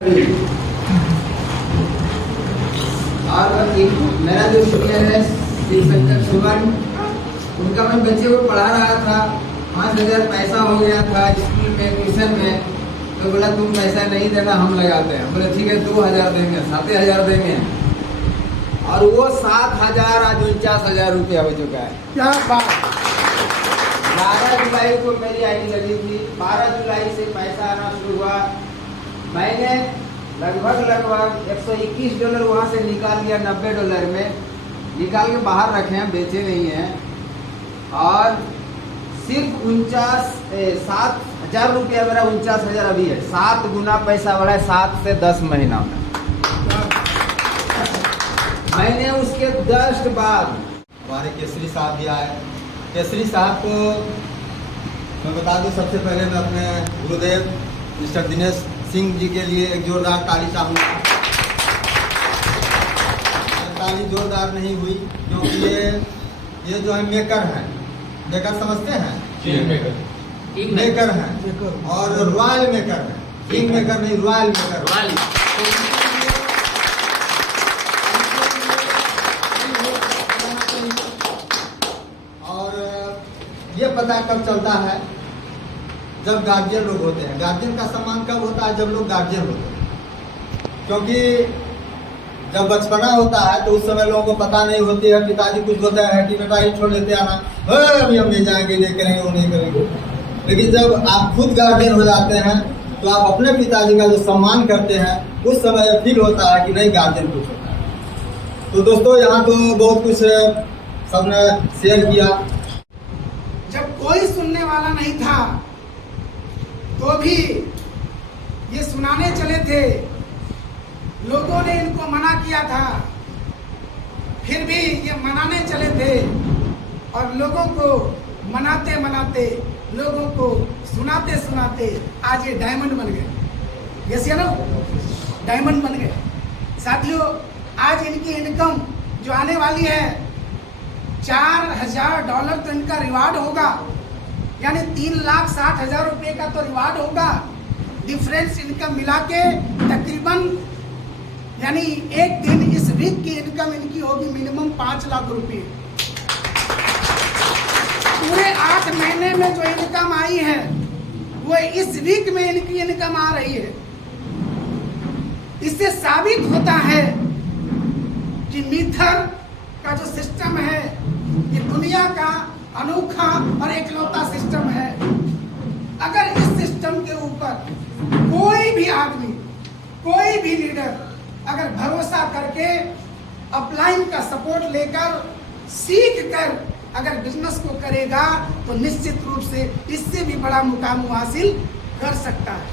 और मेरा जो सीनियर है श्री शंकर सुमन, उनका मैं बच्चे को पढ़ा रहा था। 5,000 पैसा हो गया था स्कूल में ट्यूशन में, तो बोला तुम पैसा नहीं देना हम लगाते हैं। बोले ठीक है 2,000 देंगे, 7,000 देंगे। और वो 7,000 आज 49,000 रुपया हो चुका है। क्या बात। 12 जुलाई को मेरी आईडी लगी थी, 12 जुलाई से पैसा आना शुरू हुआ। मैंने लगभग $121 वहाँ से निकाल लिया, $90 में निकाल के बाहर रखे हैं, बेचे नहीं हैं। और सिर्फ 7,000 रुपया मेरा 49,000 अभी है। 7 गुना पैसा बढ़ा है 7 से 10 महीना में। मैंने उसके जस्ट बाद हमारे केसरी साहब भी आए। केसरी साहब को मैं बता दूं, सबसे पहले मैं अपने गुरुदेव मिस्टर दिनेश सिंह जी के लिए एक जोरदार ताली चाहूँगा। ताली जोरदार नहीं हुई क्योंकि ये जो है मेकर हैं, मेकर समझते हैं, मेकर हैं और रॉयल मेकर हैं। किंग मेकर नहीं, रॉयल मेकर। और ये पता कब चलता है, जब गार्जियन लोग होते हैं। गार्जियन का सम्मान कब होता है, जब लोग गार्जियन होते हैं। क्योंकि जब बचपना होता है तो उस समय लोगों को पता नहीं होती है। पिताजी कुछ होता है कि बेटा ये छोड़ देते आना, अभी हम नहीं जाएंगे, ये करेंगे, वो नहीं करेंगे। लेकिन जब आप खुद गार्जियन हो जाते हैं तो आप अपने पिताजी का जो सम्मान करते हैं, उस समय फील होता है कि नहीं गार्जियन कुछ होता है। तो दोस्तों यहाँ तो बहुत कुछ सबने शेयर किया। जब कोई सुनने वाला नहीं था तो भी ये सुनाने चले थे। लोगों ने इनको मना किया था, फिर भी ये मनाने चले थे। और लोगों को मनाते मनाते, लोगों को सुनाते सुनाते आज ये डायमंड बन गए। यस या नो, डायमंड बन गए। साथियों, आज इनकी इनकम जो आने वाली है $4,000 तो इनका रिवार्ड होगा, यानी 3,60,000 रुपये का तो रिवार्ड होगा। डिफरेंस इनकम मिला के तकरीबन यानी एक दिन इस वीक की इनकम इनकी होगी मिनिमम 5 लाख रुपये। पूरे 8 महीने में जो इनकम आई है वो इस वीक में इनकी इनकम आ रही है। इससे साबित होता है कि मीथर का जो सिस्टम है ये दुनिया का अनोखा और एकलौता सिस्टम है। अगर इस सिस्टम के ऊपर कोई भी आदमी, कोई भी लीडर अगर भरोसा करके अपलाइन का सपोर्ट लेकर सीख कर अगर बिजनेस को करेगा तो निश्चित रूप से इससे भी बड़ा मुकाम हासिल कर सकता है।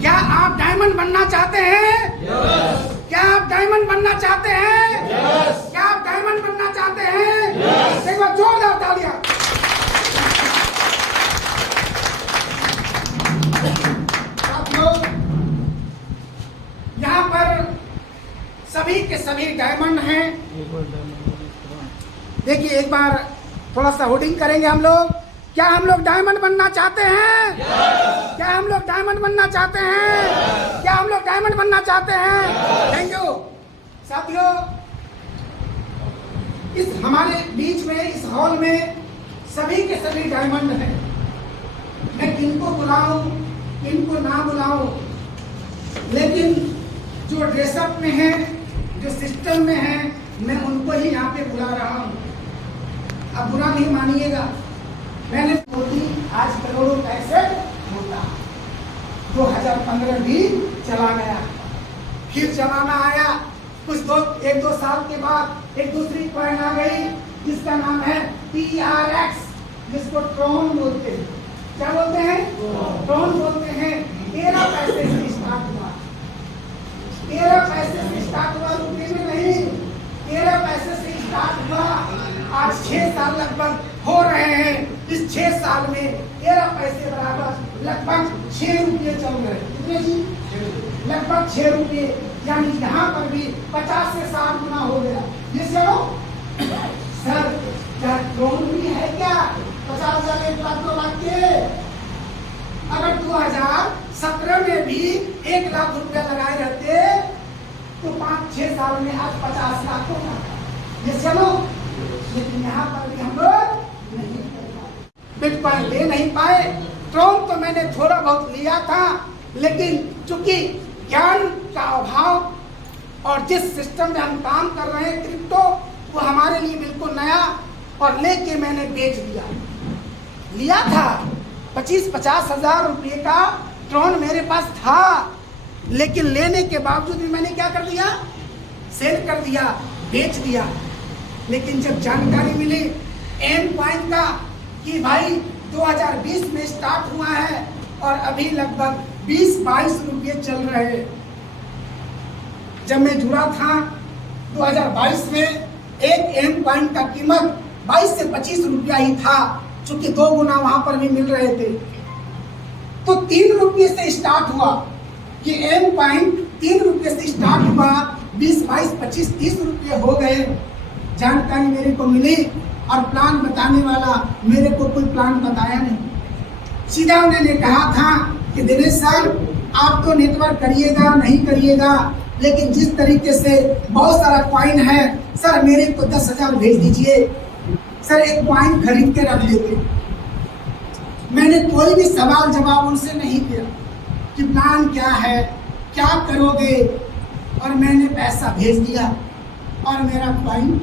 क्या आप डायमंड बनना चाहते हैं? Yes. क्या आप डायमंड बनना चाहते हैं? Yes. क्या आप डायमंड बनना चाहते हैं? Yes. एक बार जोरदार तालियां। यहाँ पर सभी के सभी डायमंड हैं। देखिए एक बार थोड़ा सा होर्डिंग करेंगे हम लोग। क्या हम लोग डायमंड बनना चाहते हैं? Yes. क्या हम लोग डायमंड बनना चाहते हैं? Yes. क्या हम लोग डायमंड बनना चाहते हैं? Yes. Thank you. साथियों, इस हमारे बीच में इस हॉल में सभी के सभी डायमंड हैं। मैं किनको बुलाऊं, किनको ना बुलाऊं, लेकिन जो ड्रेसअप में है, जो सिस्टम में है, मैं उनको ही यहाँ पे बुला रहा हूँ। अब बुरा नहीं मानिएगा, मैंने मोदी आज करोड़ों पैसे होता। 2015 भी चला गया, फिर जमाना आया। कुछ 1-2 साल के बाद एक दूसरी कॉइन आ गई जिसका नाम है TRX, जिसको ट्रोन बोलते हैं। क्या बोलते हैं? ट्रोन बोलते हैं। 13 पैसे से स्टार्ट हुआ, 13 पैसे से स्टार्ट हुआ, रुपये में नहीं, 13 पैसे से स्टार्ट हुआ। आज 6 साल लगभग हो रहे हैं। इस 6 साल में 13 पैसे बराबर लगभग 6 रुपये चल रहे हैं। कितने जी? लगभग 6 रुपये, यानी यहाँ पर भी 50 से 60 गुना हो गया। ये चलो सर, क्या ड्रोन भी है क्या? 50,000, 1 लाख, 2 लाख के? अगर 2000 17 में भी 1 लाख रुपया लगाए रहते तो 5-6 साल में आज 50 लाख होगा। ये चलो, लेकिन यहाँ पर भी हम लोग नहीं कर पाए, बिटकॉइन ले नहीं पाए। ट्रोन तो मैंने थोड़ा बहुत लिया था, लेकिन चूंकि ज्ञान का अभाव और जिस सिस्टम में हम काम कर रहे हैं क्रिप्टो, वो हमारे लिए बिल्कुल नया, और लेके मैंने बेच दिया। लिया था 25-50 हजार रुपये का ट्रोन मेरे पास था, लेकिन लेने के बावजूद भी मैंने क्या कर दिया, सेल कर दिया, बेच दिया। लेकिन जब जानकारी मिली एम कॉइन का कि भाई 2020 में स्टार्ट हुआ है और अभी लगभग 20-22 रुपये चल रहे हैं। जब मैं जुड़ा था 2022 में, एक एम कॉइन का कीमत 22 से 25 रुपया ही था, चूंकि 2 गुना वहां पर भी मिल रहे थे। तो 3 रुपये से स्टार्ट हुआ कि एम कॉइन 3 रुपये से स्टार्ट हुआ, 20, 22, 25, 30 रुपये हो गए। जानकारी मेरे को मिली और प्लान बताने वाला मेरे को कोई प्लान बताया नहीं। सीधा उन्होंने कहा था कि दिनेश सर, आप तो नेटवर्क करिएगा नहीं करिएगा, लेकिन जिस तरीके से बहुत सारा कॉइन है सर, मेरे को 10,000 भेज दीजिए सर, एक कॉइन खरीद के रख लेते। मैंने कोई भी सवाल जवाब उनसे नहीं किया कि प्लान क्या है, क्या करोगे, और मैंने पैसा भेज दिया और मेरा कॉइन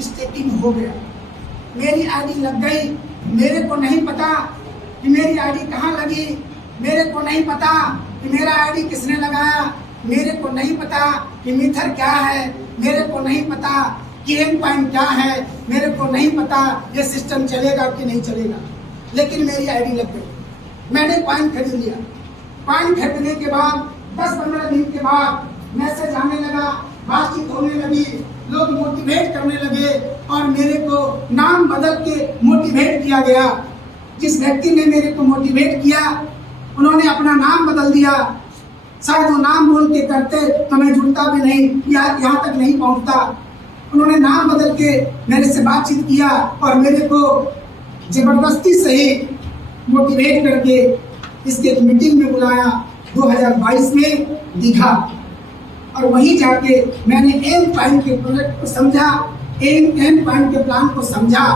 स्टेकिंग हो गया। मेरी आईडी लग गई, मेरे को नहीं पता कि मेरी आईडी कहाँ लगी, मेरे को नहीं पता कि मेरा आईडी किसने लगाया, मेरे को नहीं पता कि मीथर क्या है, मेरे को नहीं पता कि एम कॉइन क्या है, मेरे को नहीं पता ये सिस्टम चलेगा कि नहीं चलेगा। लेकिन मेरी आईडी लग गई, मैंने कॉइन खरीद लिया। कॉइन खरीदने के बाद 10-15 दिन के बाद मैसेज आने लगा, बातचीत होने लगी, लोग मोटिवेट करने लगे और मेरे को नाम बदल के मोटिवेट किया गया। जिस व्यक्ति ने मेरे को मोटिवेट किया, उन्होंने अपना नाम बदल दिया। शायद वो नाम बोल के करते तो मैं जुड़ता भी नहीं, यहाँ तक नहीं पहुँचता। उन्होंने नाम बदल के मेरे से बातचीत किया और मेरे को जबरदस्ती से ही मोटिवेट करके इसके एक मीटिंग में बुलाया 2022 में दीघा। और वहीं जाके मैंने एम कॉइन के प्रोजेक्ट को समझा, एम कॉइन के प्लान को समझा,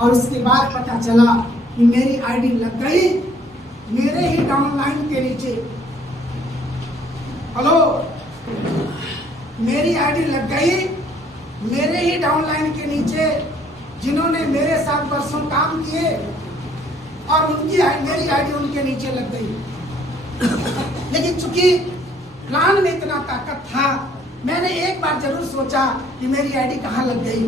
और उसके बाद पता चला कि मेरी आईडी लग गई मेरे ही डाउनलाइन के नीचे। हेलो, मेरी आईडी लग गई मेरे ही डाउनलाइन के नीचे, जिन्होंने मेरे साथ वर्षों काम किए, और मेरी आईडी उनके नीचे लग गई। लेकिन चूंकि प्लान में इतना ताकत था, मैंने एक बार जरूर सोचा कि मेरी आईडी कहाँ लग गई।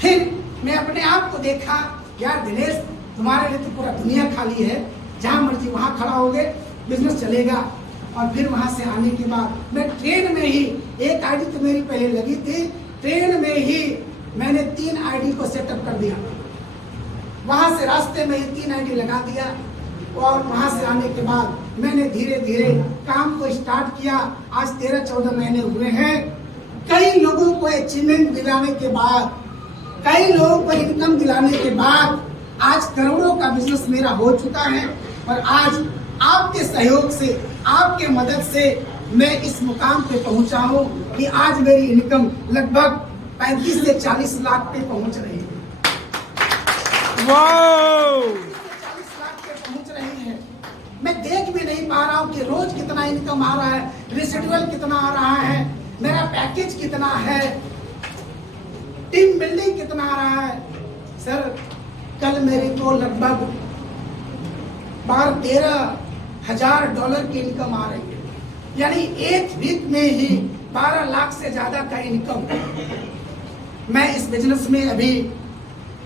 फिर मैं अपने आप को देखा, यार दिनेश, तुम्हारे लिए तो पूरा दुनिया खाली है, जहाँ मर्जी वहाँ खड़ा होगे, बिजनेस चलेगा। और फिर वहाँ से आने के बाद मैं ट्रेन में ही, एक आईडी तो मेरी पहले लगी थी, ट्रेन में ही मैंने 3 आईडी को सेटअप कर दिया। वहाँ से रास्ते में ही 3 आईडी लगा दिया, और वहाँ से आने के बाद मैंने धीरे धीरे काम को स्टार्ट किया। आज 13-14 महीने हुए हैं। कई लोगों को अचीवमेंट दिलाने के बाद, कई लोगों को इनकम दिलाने के बाद आज करोड़ों का बिजनेस मेरा हो चुका है। और आज आपके सहयोग से, आपके मदद से मैं इस मुकाम पे पहुंचा हूं कि आज मेरी इनकम लगभग 35 से 40 लाख पे पहुंच रही है। वाओ! 40 लाख पे पहुंच रही है। मैं देख भी नहीं पा रहा हूँ कि रोज कितना इनकम आ रहा है, रेसिडुअल कितना आ रहा है, मेरा पैकेज कितना है, टीम बिल्डिंग कितना आ रहा है। सर, कल मेरे को लगभग 12-13 हजार डॉलर की इनकम आ रही है, यानी एक वीक में ही 12 लाख से ज्यादा का इनकम। मैं इस बिजनेस में अभी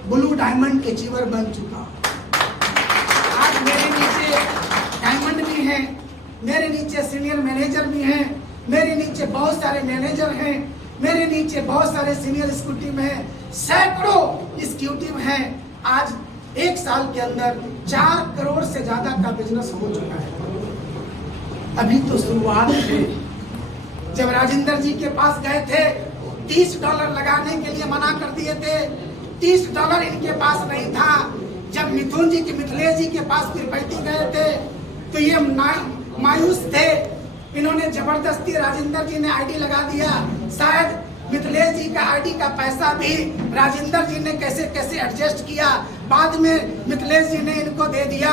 ब्लू डायमंड अचीवर बन चुका हूँ। आज मेरे नीचे डायमंड भी हैं, मेरे नीचे सीनियर मैनेजर भी हैं, मेरे नीचे बहुत सारे मैनेजर हैं, मेरे नीचे बहुत सारे सीनियर एग्जीक्यूटिव हैं, सैकड़ों एग्जीक्यूटिव हैं। आज 1 साल के अंदर 4 करोड़ से ज्यादा का बिजनेस हो चुका है। अभी तो शुरुआत है। जब राजेंद्र जी के पास गए थे, $30 लगाने के लिए मना कर दिए थे। $30 इनके पास नहीं था। जब मिथुन जी के, मिथिलेश जी के पास तिरुपति गए थे, तो ये मायूस थे, इन्होंने जबरदस्ती राजेंद्र जी ने आईडी लगा दिया। शायद मिथिलेश जी का आईडी का पैसा भी राजेंद्र जी ने कैसे कैसे एडजस्ट किया, बाद में मिथिलेश जी ने इनको दे दिया।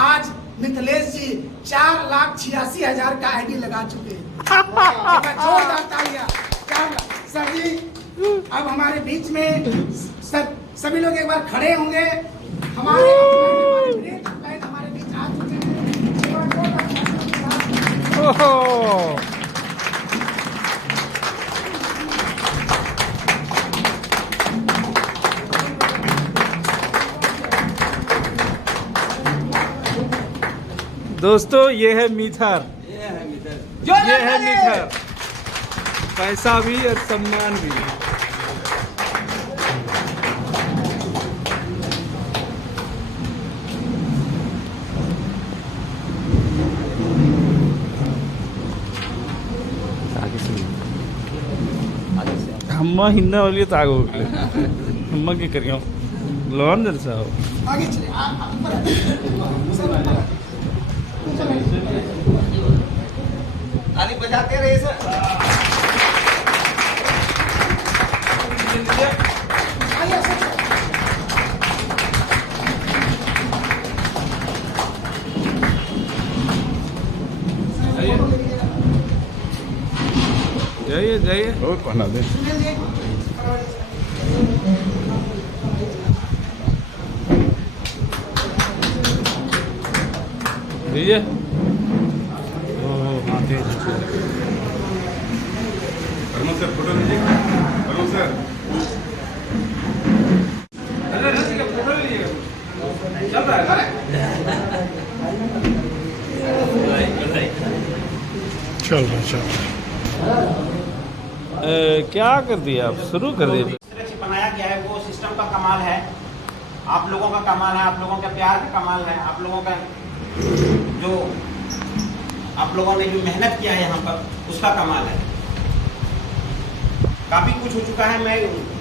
आज मिथिलेश जी 4,86,000 का आईडी लगा चुके हैं। जोरदार तालियां। सर जी अब हमारे बीच में सभी लोग एक बार खड़े होंगे। हमारे बीच आ चुके हैं। दोस्तों ये है मीथर, ये है मीथर, पैसा भी और सम्मान भी। हम हिंदा वाली तागो हम क्या करियो लोन दर साहब आगे चले। ताली बजाते रहे सर। आइए सर। जाइए जाइए और पहना दे। दीजिए। हाँ दे सर फोटो लीजिए। सर फोटो लीजिएगा, चल रहा है। चल रहा क्या कर दिया आप, शुरू कर दिया। जिस तरह से बनाया गया है वो सिस्टम का कमाल है, आप लोगों का कमाल है, आप लोगों का प्यार का कमाल है, आप लोगों का जो आप लोगों ने जो मेहनत किया है यहाँ पर उसका कमाल है। काफ़ी कुछ हो चुका है। मैं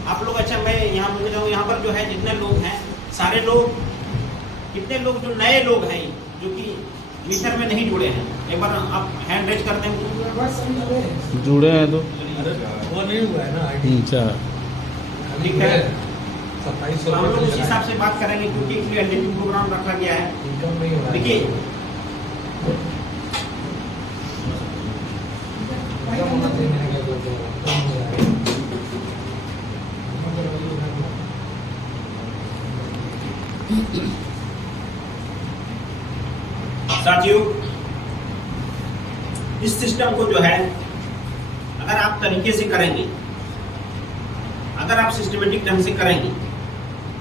आप लोग अच्छा मैं यहाँ बोलना चाहूँगा, यहाँ पर जो है जितने लोग हैं सारे लोग, कितने लोग जो नए लोग हैं जो कि मीथर में नहीं जुड़े हैं, एक बार आप हैंड रेज करते हैं। जुड़े हैं तो वो नहीं हुआ है ना। अच्छा ठीक है, तो हम लोग उसी हिसाब से बात करेंगे क्योंकि एक रियलिटी प्रोग्राम रखा गया है। देखिए साथियों, इस सिस्टम को जो है अगर आप तरीके से करेंगे, अगर आप सिस्टमेटिक ढंग से करेंगे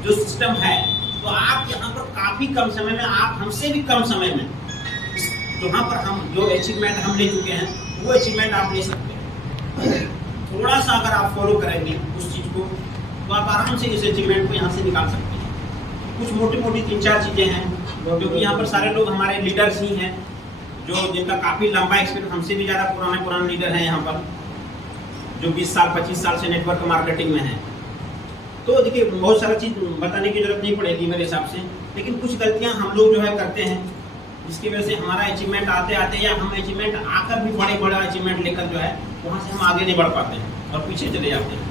जो सिस्टम है, तो आप यहाँ पर काफी कम समय में, आप हमसे भी कम समय में यहाँ पर हम जो अचीवमेंट हम ले चुके हैं वो अचीवमेंट आप ले सकते हैं। थोड़ा सा अगर आप फॉलो करेंगे उस चीज को तो आप आराम से इस अचीवमेंट को यहाँ से निकाल सकते हैं। कुछ मोटी मोटी 3-4 चीजें हैं क्योंकि यहाँ पर सारे लोग हमारे लीडर्स ही हैं जो जिनका काफी लंबा एक्सपीरियंस, हमसे भी ज्यादा पुराने लीडर हैं यहाँ पर जो 20 साल 25 साल से नेटवर्क मार्केटिंग में है। तो देखिए बहुत सारा चीज बताने की जरूरत नहीं पड़ेगी मेरे हिसाब से, लेकिन कुछ गलतियां हम लोग जो है करते हैं जिसकी वजह से हमारा अचीवमेंट आते आते या हम अचीवमेंट आकर भी बड़े अचीवमेंट लेकर जो है वहाँ से हम आगे नहीं बढ़ पाते हैं और पीछे चले जाते हैं।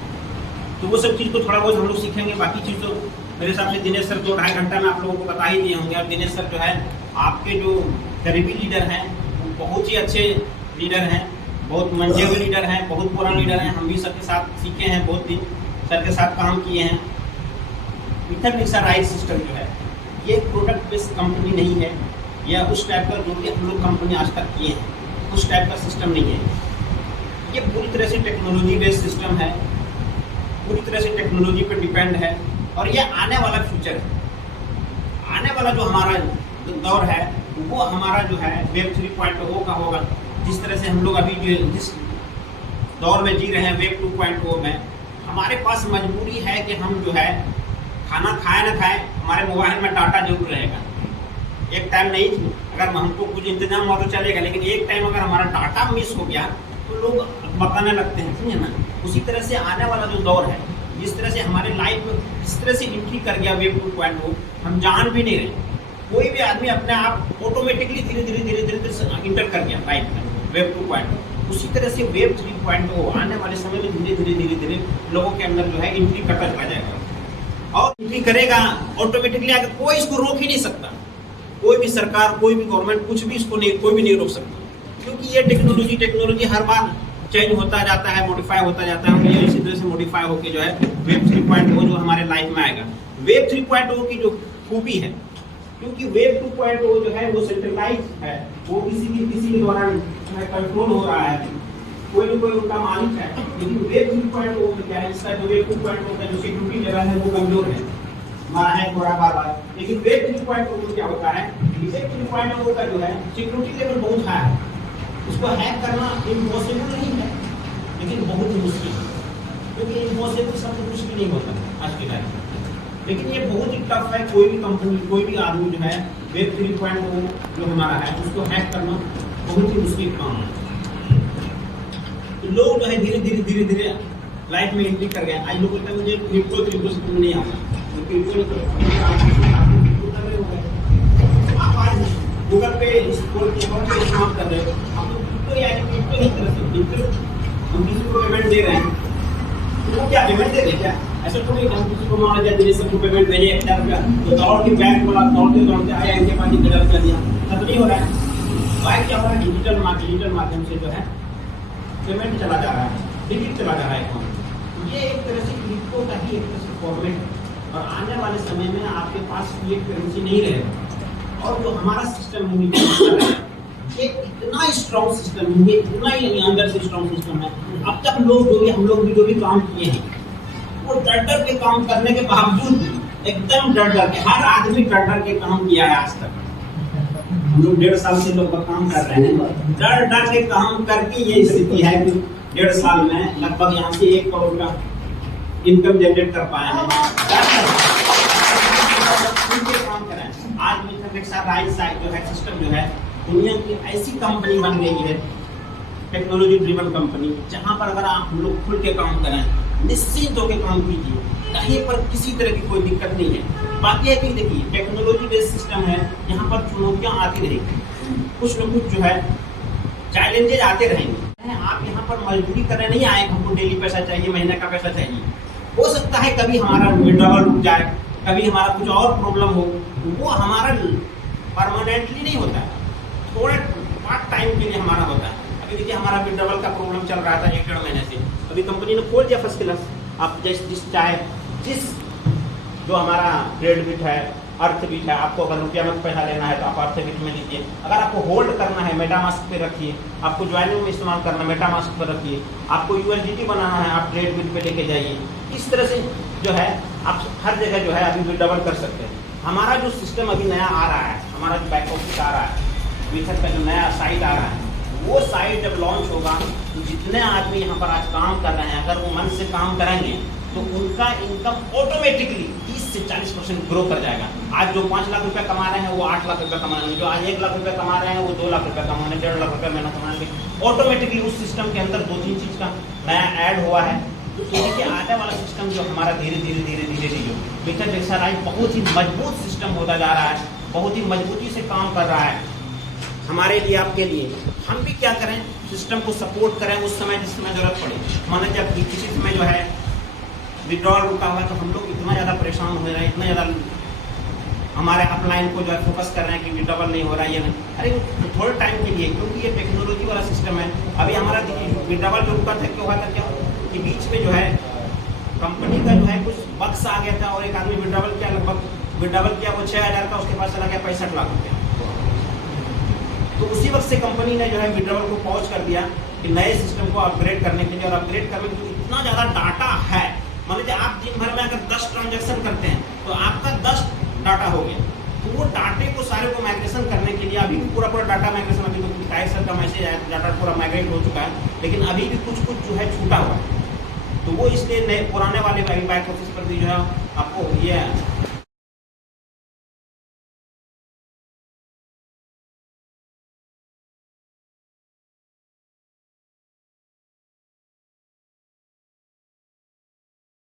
तो वो सब चीज़ को थोड़ा बहुत हम लोग सीखेंगे। बाकी चीज़ तो मेरे हिसाब से दिनेश सर 2-2.5 घंटा में आप लोगों को बता ही दिए होंगे। और दिनेश सर जो है आपके जो करीबी लीडर हैं वो बहुत ही अच्छे लीडर हैं, बहुत मंजे हुए लीडर हैं, बहुत पुराने लीडर हैं। हम भी सर के साथ सीखे हैं, बहुत दिन सर के साथ काम किए हैं। मीथर मिक्सर राइट सिस्टम जो है ये प्रोडक्ट बेस्ड कंपनी नहीं है या उस टाइप का जो कि हम लोग कंपनी आज तक किए हैं उस टाइप का सिस्टम नहीं है। ये पूरी तरह से टेक्नोलॉजी बेस्ड सिस्टम है, पूरी तरह से टेक्नोलॉजी पर डिपेंड है और ये आने वाला फ्यूचर है। आने वाला जो हमारा दौर है वो हमारा जो है वेब 3.0 का होगा। जिस तरह से हम लोग अभी जो जिस दौर में जी रहे हैं वेब 2.0 में, हमारे पास मजबूरी है कि हम जो है खाना खाए ना खाए हमारे मोबाइल में डाटा जरूर रहेगा। एक टाइम नहीं, अगर हमको कुछ इंतजाम हुआ तो चलेगा, लेकिन एक टाइम अगर हमारा डाटा मिस हो गया तो लोग बताने लगते हैं, समझे ना। उसी तरह से आने वाला जो दौर है, जिस तरह से हमारे लाइफ जिस तरह से एंट्री कर गया वेब 2.0, हम जान भी नहीं रहे। कोई भी आदमी अपने आप ऑटोमेटिकली धीरे इम्प्लीमेंट कर दिया लाइफ में वेब 2.0। उसी तरह से वेब 3.0 आने वाले समय में धीरे धीरे लोगों के अंदर जो है एंट्री करता चला जाएगा और एंट्री करेगा ऑटोमेटिकली आगे, कोई इसको रोक ही नहीं सकता। कोई भी सरकार, कोई भी गवर्नमेंट कुछ भी इसको नहीं, कोई भी नहीं रोक सकता, क्योंकि ये टेक्नोलॉजी हर बार चेंज होता जाता है, मॉडिफाई होता जाता है। ये इसी तरह से मॉडिफाई होकर जो है वेब 3.0 जो हमारे लाइफ में आएगा। वेब 3.0 की जो खूबी है, क्योंकि वेब 2.0 जो है वो सेंट्रलाइज है, वो किसी के द्वारा कंट्रोल हो रहा है, कोई भी कोई उनका मालिक है। लेकिन वेब 3.0 में क्या है, इसका जो वेब 2.0 का जो सिक्योरिटी लेवल है वो कमजोर है, हमारा हैक हो रहा है बार। लेकिन वेब 3.0 में क्या होता है, वेब 3.0 का जो है सिक्योरिटी लेवल बहुत हाई है, उसको हैक करना इम्पॉसिबल नहीं है, लेकिन बहुत ही मुश्किल है, क्योंकि इम्पॉसिबल सब कुछ भी नहीं होता आज के टाइम में। लेकिन ये बहुत ही टफ है, कोई भी कंपनी, कोई भी आदमी जो है वेब 3.0 जो हमारा है उसको हैक करना बहुत ही मुश्किल काम है। तो लोग जो है धीरे धीरे लाइफ में एंट्री कर गए। आज लोग कहते हैं मुझे क्रिप्टो से नहीं आता, आप आज गूगल पे इस्तेमाल कर रहे हो, आप क्रिप्टो यानी क्रिप्टो नहीं कर सकते। हम किसी को पेमेंट दे रहे हैं तो वो क्या पेमेंट दे रहे हैं क्या? ऐसा थोड़ी हम किसी को मान लिया दिल्ली सबको पेमेंट भेजे 1000 रुपया, तो दौड़ के बैंक बोला, दौड़ते आया, इनके पास 1000 रुपया दिया, तब नहीं हो रहा है। भाई क्या हो रहा है, डिजिटल माध्यम से जो है पेमेंट चला जा रहा है, डिजिट चला जा रहा है अकाउंट। ये एक तरह से क्रिप्टो का ही एक तरह से फॉर्मेट है, और आने वाले समय में आपके पास ये करेंसी नहीं रहेगा। और जो हमारा सिस्टम है ये इतना स्ट्रॉन्ग सिस्टम है, ये इतना ही अंदर से स्ट्रॉन्ग सिस्टम है। अब तक हम लोग जो भी काम किए हैं वो डर के काम करने के बावजूद एकदम डर के, हर आदमी डर के काम किया है आज तक। हम लोग 1.5 साल से लोग काम कर रहे हैं, डर के काम करके ये स्थिति है कि 1.5 साल में लगभग यहाँ से 1 करोड़ का इनकम जनरेट कर पाए हैं। काम कर रहे हैं। आज मिथर राइट साइड जो है सिस्टम जो है दुनिया की ऐसी कंपनी बन गई है, टेक्नोलॉजी ड्रिवन कंपनी, जहां पर अगर आप हम लोग खुल के काम करें, निश्चिंत होकर काम कीजिए, कहीं पर किसी तरह की कोई दिक्कत नहीं है। बाकी है कि देखिए टेक्नोलॉजी बेस्ड सिस्टम है, यहाँ पर चुनौतियाँ आती रहेंगी, कुछ न कुछ जो है चैलेंजेज आते रहेंगे। आप यहाँ पर मजदूरी करने नहीं आए, हमको डेली पैसा चाहिए, महीने का पैसा चाहिए। हो सकता है कभी हमारा विड्रॉवल रुक जाए, कभी हमारा कुछ और प्रॉब्लम हो, वो हमारा परमानेंटली नहीं होता है, थोड़े पार्ट टाइम के लिए हमारा होता है। अभी देखिए हमारा विड्रॉवल का प्रॉब्लम चल रहा था 1-1.5 महीने से, अभी कंपनी ने खोल दिया फर्स्ट क्लास। आप जिस जो हमारा ट्रेड बिट है, अर्थ बिट है, आपको अगर रुपया में पैसा लेना है तो आप अर्थ बिट में लीजिए। अगर आपको होल्ड करना है मेटामास्क पे रखिए, आपको ज्वाइनिंग में इस्तेमाल करना है मेटामास्क पर रखिए, आपको USDT बनाना है आप ट्रेड बिट पे लेके जाइए। इस तरह से जो है आप हर जगह जो है अभी विड्रॉवल कर सकते हैं। हमारा जो सिस्टम अभी नया आ रहा है, हमारा जो बैक ऑफिस आ रहा है, मिथर का जो नया साइट आ रहा है, वो साइट जब लॉन्च होगा तो जितने आदमी यहाँ पर आज काम कर रहे हैं, अगर वो मन से काम करेंगे तो उनका इनकम ऑटोमेटिकली 30 से 40% ग्रो कर जाएगा। आज जो 5 लाख रुपया कमा रहे हैं वो 8 लाख रुपया कमा रहे हैं, जो आज 1 लाख रुपया कमा रहे हैं वो 2 लाख रुपया कमा रहे हैं, 1.5 लाख रुपया महीना कमाएंगे। ऑटोमेटिकली उस सिस्टम के अंदर 2-3 चीज का नया ऐड हुआ है। तो देखिए आने वाला सिस्टम जो हमारा धीरे धीरे जो मिथर टेक्सटाइल बहुत ही मजबूत सिस्टम होता जा रहा है, बहुत ही मजबूती से काम कर रहा है हमारे लिए, आपके लिए। हम भी क्या करें, सिस्टम को सपोर्ट करें उस समय जिस समय जरूरत पड़े। माना जब किसी समय जो है विड्रॉल रुका हुआ है तो हम लोग इतना ज़्यादा परेशान हो रहे हैं, इतना ज़्यादा हमारे अपलाइन को जो है फोकस कर रहे हैं कि विड्रॉल नहीं हो रहा है ये नहीं, अरे थोड़े टाइम के लिए, क्योंकि ये टेक्नोलॉजी वाला सिस्टम है। अभी हमारा विड्रॉल जो रुका था क्यों हुआ था, क्या कि बीच में जो है कंपनी का जो है कुछ बक्स आ गया था और एक आदमी विड्रॉल किया, लगभग विड्रॉल किया वो 6000 का, उसके पास चला गया 65 लाख रुपया। तो उसी वक्त से कंपनी ने जो है विड्रॉल को पॉज कर दिया कि नए सिस्टम को अपग्रेड करने के लिए, और अपग्रेड करने के लिए इतना ज़्यादा डाटा है। मान लीजिए आप दिन भर में अगर 10 ट्रांजैक्शन करते हैं तो आपका 10 डाटा हो गया, तो वो डाटे को सारे को माइग्रेशन करने के लिए अभी पूरा डाटा माइग्रेशन, अभी तो कुछ टाइप का मैसेज आया, डाटा पूरा माइग्रेट हो चुका है, लेकिन अभी भी कुछ जो है छूटा हुआ है। तो वो इसलिए नए पुराने वाले बैक ऑफिस पर भी जो है आपको ये